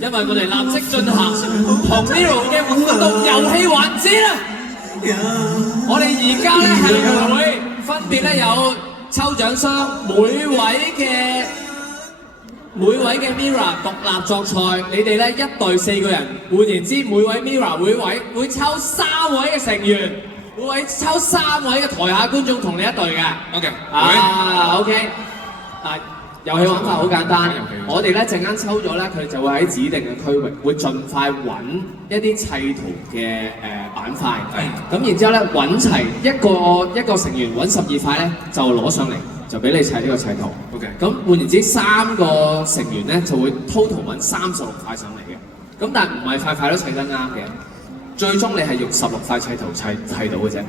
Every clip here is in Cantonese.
因為我哋立即進行同 Mirror 嘅互動遊戲環節啦。我哋而家咧係會分別咧有抽獎箱，每位嘅 Mirror 獨立作賽，你哋咧一隊4個人，換言之，每位 Mirror 會抽3位嘅成員，每位抽3位嘅台下觀眾同你一隊嘅。OK。OK。遊戲玩法好簡單，我哋咧陣間抽咗咧，佢就會喺指定嘅區域，會盡快揾一啲砌圖嘅板塊。咁然之後咧揾齊一個成員揾12塊咧，就攞上嚟，就俾你砌呢個砌圖。OK。咁換言之，3個成員咧就會 total 揾36塊上嚟嘅。咁但係唔係塊塊都砌得啱嘅，最終你係用16塊砌圖砌到嘅啫。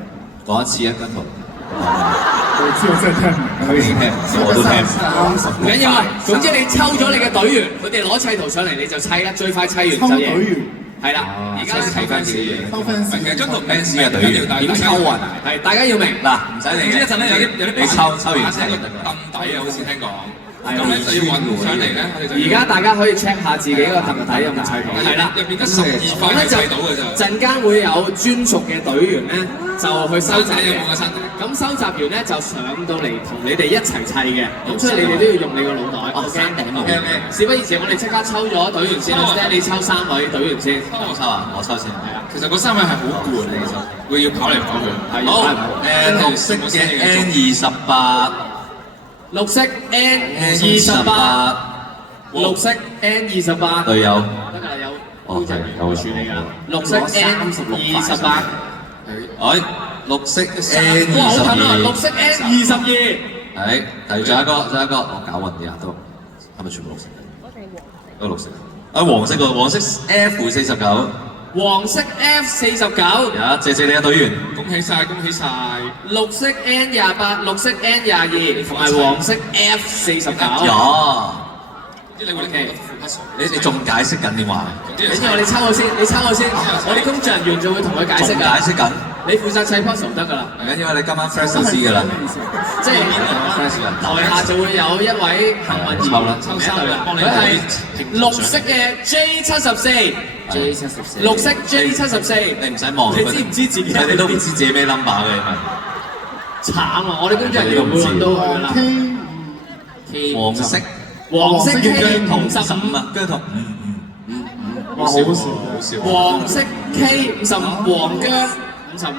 講一次一張圖。我知，我真係聽唔明。佢已經聽唔知，我都聽唔明。唔緊要啊，總之你抽咗你嘅隊員，佢哋攞砌圖上嚟你就砌啦，最快砌完就贏。抽隊員。係啦，而家睇翻自己嘢。抽 fans。其實張圖 fans 嘅隊員點抽啊？係大家要明嗱，唔使理。一陣咧有啲你抽完擺喺個凳底啊，好似聽講。咁咧就要揾上嚟咧，我哋就而家大家可以 check 下自己個凳底有冇砌圖。係啦，入邊得12塊係砌到嘅咋。陣間會有專屬嘅隊員咧，就去收集嘅。咁收集完咧就上到嚟同你哋一齊砌嘅。咁所以你哋都要用你個腦袋。OK。事不宜遲，我哋即刻抽咗隊員先啦。你抽3位隊員先。我抽啊！我抽先。係啊。其實嗰3位係好攰嘅，其實會要跑嚟跑去。好。綠色嘅 N28。綠色 N28，綠色 N28，隊友得㗎啦，有工作人員會處理㗎啦。綠色 N28，綠色 N22，哇好近啊！綠色 N22，係，仲有一個，我搞混啲啊都，係咪全部綠色？都綠色。黃色個，黃色 F49。黃色 F49，謝謝你嘅隊員，恭喜晒，恭喜晒！綠色 N28，綠色 N22，同埋黃色 F49。啲你會拎到你仲解釋緊點話？等陣我哋抽我先，我哋工作人員就會同佢解釋㗎。解釋緊。你負責砌 puzzle 得㗎啦。唔緊要，你今晚 fresh 就知㗎啦。即係台下就會有一位幸運兒抽3位啦。佢係綠色嘅 J74。綠色 J74，你唔使望，你知唔知自己？你都唔知自己咩 number 嘅，慘啊！我哋工作人員會揾到佢啦。黃色 K 同15啊，姜同哇好笑，黃色 K 55，黃姜55，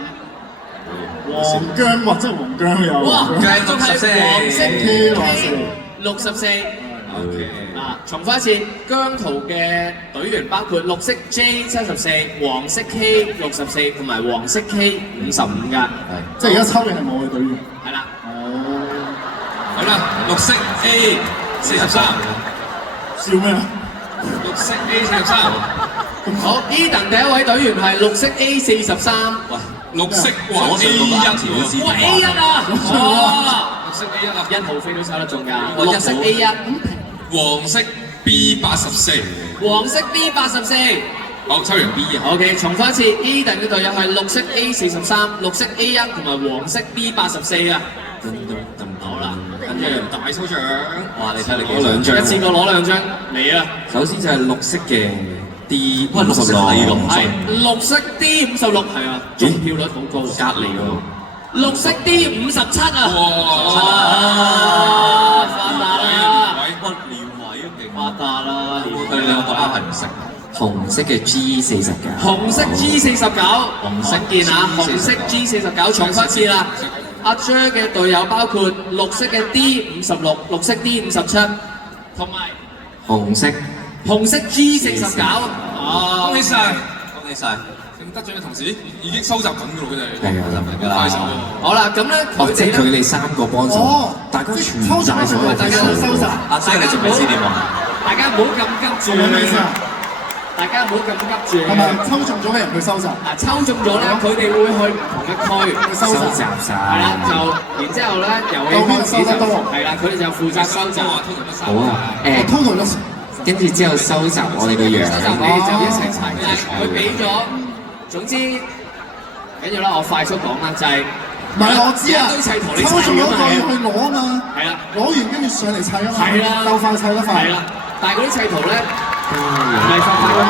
黃姜或者黃姜有。哇，仲係黃色 K 64。重複一次，姜濤嘅隊員包括綠色 J74、黃色 K64同埋黃色 K55㗎。即係而家抽嘅係我嘅隊員。係啦。好啦，綠色 A43。笑咩啊？綠色 A43。好 ，Eden 第一位隊員係綠色 A43。喂，綠色哇 A1。哇 A1啊！哇，綠色 A1啊，1號飛都抽得中㗎。綠色 A1。黃色 B84，黃色 B84，好抽完 B 啊。OK， 重複一次 ，Eden 嘅隊友係綠色 A43、綠色 A1同埋黃色 B84啊。好啦，跟住大抽獎。哇！你睇你攞2張，一次過攞2張，嚟啊！首先就係綠色嘅 D56，係綠色 D56，係啊，中票率好高，隔離喎。綠色 D57啊！哇！發達啦！發達啦！佢兩個啱係唔識。紅色嘅 G49，紅色 G49，紅色見啊！紅色 G49，重複一次啦。阿 Jer 嘅隊友包括綠色嘅 D56、綠色 D57，同埋紅色 G49。恭喜晒！恭喜晒！咁得獎嘅同時已經收集緊㗎咯，佢哋。係啊，收集㗎啦。好啦，咁咧即係佢哋3個幫手，大家全晒所有，大家都收集。阿 Jer 你仲未知點啊？大家唔好咁急住。咩意思啊？大家唔好咁急住。係咪抽中咗嘅人去收集？嗱，抽中咗咧，佢哋會去唔同嘅區收集晒。係啦，就然之後咧，遊戲開始就係啦，佢哋就負責收集。好啊，total 咗。跟住之後收集我哋嘅樣，收集你哋就一齊齊。佢俾咗，總之緊要啦，我快速講啦，就係唔係我知啊，堆砌圖你抽中嗰個要去攞啊嘛。係啦，攞完跟住上嚟砌啊嘛。係啦，鬥快砌得快。係啦，但係嗰啲砌圖咧，係快快咁樣。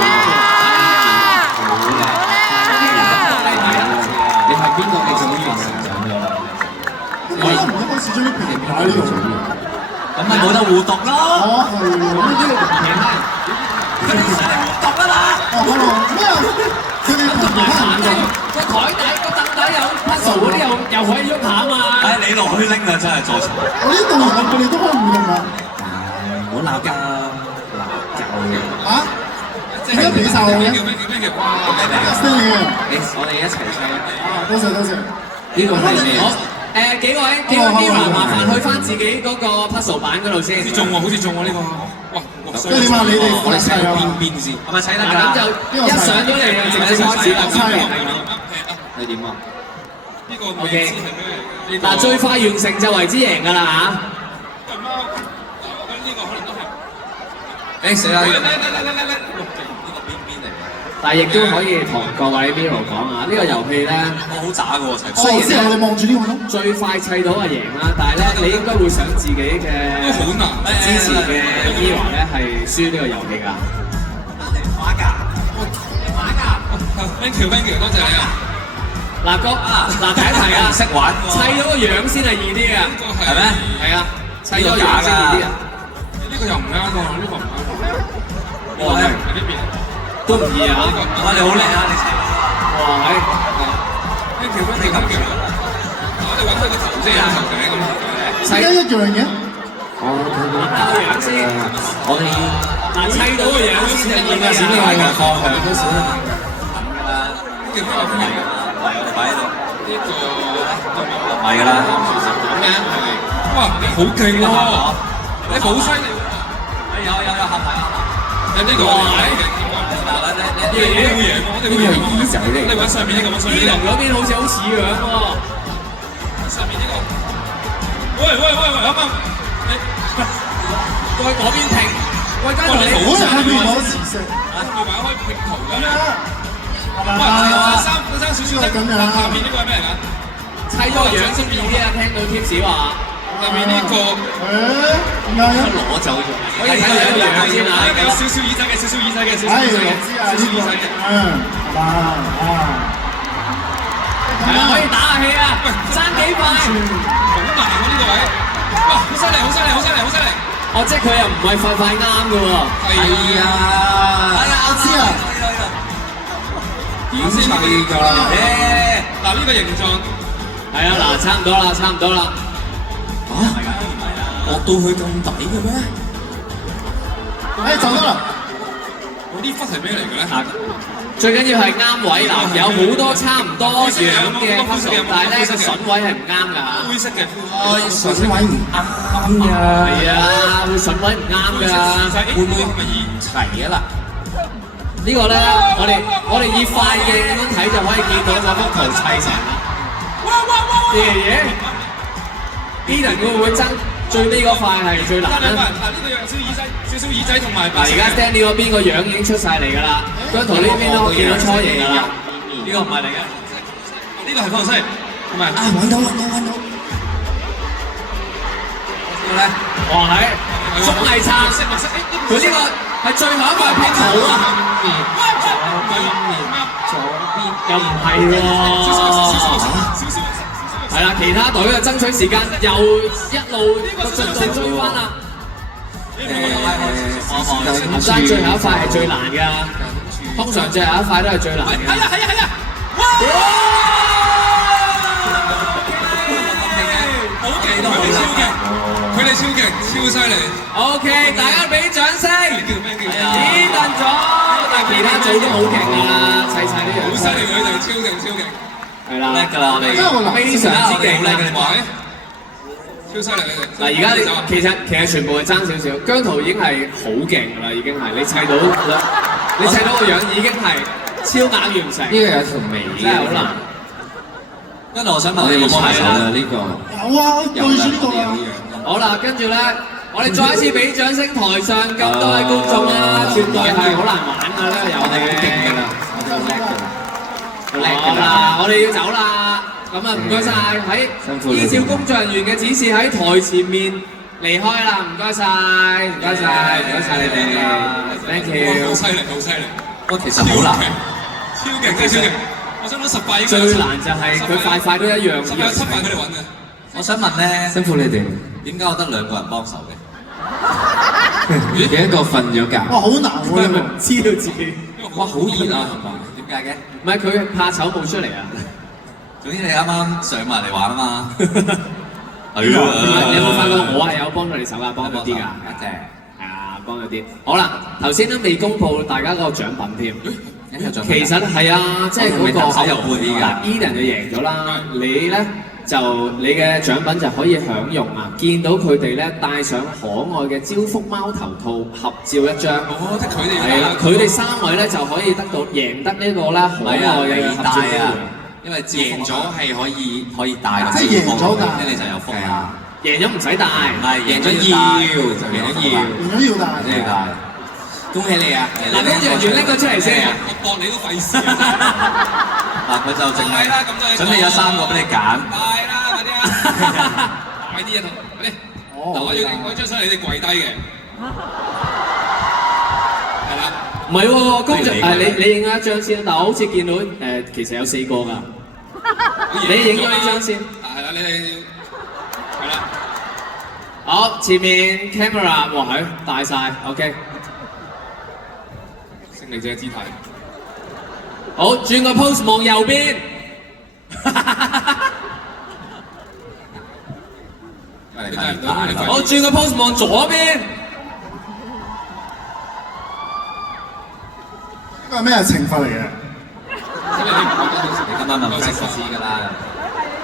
你係邊個嘅總完成獎咗？我唔一開始將啲平牌呢度。咁咪冇得互讀咯。哦，係喎。佢哋想嚟互讀啊嘛。哦，係喎。咩啊？佢哋平牌唔同。個台底個凳底有 puzzle 嗰啲又可以喐下啊嘛。唉，你落去拎啊，真係助場。我呢度佢哋都可以互動啊。唔好鬧交，鬧交嘅。啊？點解俾晒我嘅？叫咩？哇！星嘅。我哋一齊唱。多謝多謝。呢個係咩？好幾位 Mirror 麻煩去翻自己嗰個 puzzle 板嗰度先。好似中喎，好似中喎呢個。哇！即係點啊？你哋我哋砌係啊？邊先？係咪砌得㗎？咁就一上咗嚟就直接開始啦。你點啊？呢個未知係咩嚟嘅？嗱，最快完成就為之贏㗎啦嚇。喂貓，我覺得呢個可能都係。死啦！嚟！但係亦都可以同各位 Mirror 講啊，呢個遊戲咧，我好渣嘅喎，砌哦，之後我哋望住呢個咯。最快砌到係贏啦，但係咧你應該會想自己嘅都好難。支持嘅 Mirror 咧係輸呢個遊戲㗎。Thank you，多謝你啊！嗱第一題啊，識玩喎。砌到個樣先係易啲嘅，係咩？係啊，砌咗個樣先易啲啊。呢個又唔啱喎，呢個唔啱喎。哇！喺呢邊。都唔易啊！哇！你好叻啊！你砌。哇！Thank you，我哋揾佢個頭先啊，頭頂咁。點解一樣嘅？個樣先，我哋嗱砌到個樣先係易嘅。呢個係個方向，都少得呢個邊個嚟㗎？係我哋擺喺度。呢個係㗎啦。哇！好勁喎！你好犀利喎！有合牌啊！你呢個我哋會贏喎，我哋會贏喎。我哋揾上面呢個，揾上面呢個。嗰邊好似好似樣喎。上面呢個。喂，啱啱你過去嗰邊拼。喂，跟住你好似喺邊攞磁石。佢玩開拼圖㗎。係咪哇！啊？爭少少得。下面呢個係咩嚟㗎？砌咗個樣先易啲啊！聽到 tips 話。下面呢個。點解嘅？攞走咗。可以睇下個樣先啊！有少少耳仔嘅，少少耳仔嘅，少少係，耳仔嘅，我知啊，少少呢個耳仔嘅。係啊，可以打下氣啊！爭幾塊？好難喎呢個位。哇！好犀利，好犀利，好犀利，好犀利！哦，即係佢又唔係塊啱嘅喎。係啊！我知啊。點砌㗎？嗱呢個形狀。係啊，嗱，差唔多啦，差唔多啦。落到去咁底嘅咩？就得啦。我呢忽係咩嚟嘅咧？最緊要係啱位嗱，有好多差唔多樣嘅 puzzle，但係咧個筍位係唔啱㗎嚇。灰色嘅。筍位唔啱㗎。係啊，會筍位唔啱㗎。會唔會係咪延齊啊啦？呢個咧，我哋以快鏡咁樣睇就可以見到嗰幅圖砌成啦。爺，Eden 會唔會爭最尾嗰塊係最難咧？嗱呢度有少耳仔同埋。嗱，而家 Stanley 嗰邊個樣已經出晒嚟㗎啦，姜濤呢邊都見到初型㗎啦。呢個唔係嚟嘅。呢個係放西，係咪？啊！揾到！呢個咧，哇係綜藝撐，佢呢個係最後一塊拼圖啊！又唔係喎。係啦，其他隊啊爭取時間，又一路個進度追翻啦。爭最後一塊係最難㗎，通常最後一塊都係最難嘅。係啊！哇！好勁，佢哋超勁，超犀利。OK， 大家俾掌聲。指凳組，但係其他組都好勁啊，砌晒呢樣。好犀利，佢哋超勁。係啦，叻㗎啦，我哋非常之勁啦。超犀利佢哋。嗱，而家其實全部係爭少少，姜濤已經係好勁㗎啦，已經係你砌到個樣已經係超額完成。呢個有條尾嘅，真係好難。跟住我想問我哋要你有冇齊啦呢個。有啊，對住呢個啊。好啦，跟住咧，我哋再一次俾掌聲台上咁多位觀眾啦，絕對係好難玩㗎呢個遊戲。好勁㗎啦，我哋叻㗎啦，好啦，我哋要走啦。咁啊，唔該晒，喺依照工作人員嘅指示喺台前面離開啦，唔該晒，唔該晒，唔該晒你哋，thank 好 you。犀利，好犀利，不過其實好難。超勁，真係超勁！我想攞18億。最難就係佢塊塊都一樣。 18有7塊佢哋揾嘅。我想問咧，辛苦你哋。點解我得2個人幫手嘅？有一個瞓咗覺。哇，好難喎！佢係咪唔知道自己？哇，好熱啊，係嘛？點解嘅？唔係佢怕醜冇出嚟啊！總之你啱啱上埋嚟玩啊嘛。係你有冇發覺我係有幫到你手㗎？幫咗啲㗎。一隻。係啊，幫咗啲。好啦，頭先都未公佈大家嗰個獎品添。其實係啊，即係嗰個手遊半啲㗎。Eden 就贏咗啦，你咧就你嘅獎品就可以享用啊！見到佢哋咧戴上可愛嘅招福貓頭套合照一張。哦，即係佢哋係啦，佢哋3位咧就可以得到贏得呢個咧可愛嘅合照機會。因為贏咗係可以帶個即係贏咗㗎，你就有福啦。贏咗唔使帶，唔係贏咗要，就贏咗要，贏咗要帶，真係帶。恭喜你啊！嗱，跟住袁拎佢出嚟先。我搏你都費事啊！嗱，佢就淨係啦，咁就準備有3個俾你揀。快啦，快啲啊！快啲啊，快啲！嗱，我要張相你哋跪低嘅，係啦。唔係喎，公爵你影咗一張先，但我好似見到其實有4個㗎。你影咗呢張先。係啦，你哋係啦。好，前面 camera 哇係大晒 OK。勝利者嘅姿態。好，轉個 pose 望右邊。好，轉個 pose 望左邊。呢個係咩懲罰嚟嘅？你今晚問唔識知㗎啦。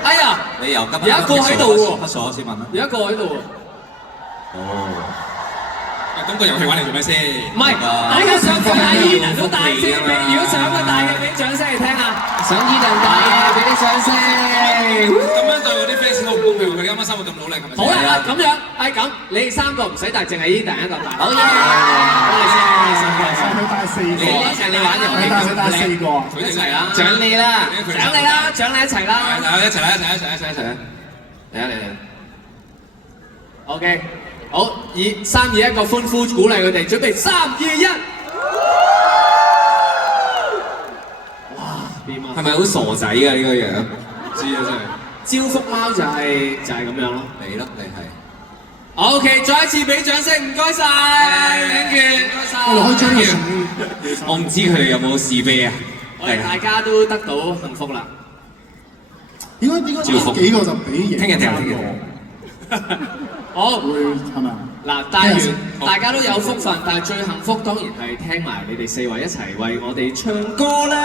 哎呀，你由今晚有一個喺度喎，乜數先問啦？有一個喺度喎。哦。咁個遊戲玩嚟做咩先？唔係，大家想睇下 Eden 都大聲俾，如果想嘅大嘅俾掌聲嚟聽下。想 Eden 大嘅俾啲掌聲。咁樣對我啲 fans 好唔公平喎！佢哋啱啱生活咁努力，係咪？好啦，咁樣係咁，你哋3個唔使帶，淨係 Eden 一個帶。好嘢！我哋先，佢帶4個。一齊你玩遊戲，佢帶4個。佢哋嚟啦！獎你啦，獎你啦，獎你一齊啦。一齊啦！一齊啦！嚟啊嚟啊 ！OK， 好，以3、2、1個歡呼鼓勵佢哋，準備3、2、1。哇！點啊？係咪好傻仔㗎呢個樣？知啊，真係。招福貓就係咁樣咯。你咯，你係。OK，再一次俾掌聲，唔該晒 ，thank you，唔該晒。我哋可以將呢個送。我唔知佢哋有冇試啤啊？我哋大家都得到幸福啦。應該呢幾個就俾贏。聽日。好，會係咪啊？嗱，帶完大家都有福分，但係最幸福當然係聽埋你哋4位一齊為我哋唱歌啦。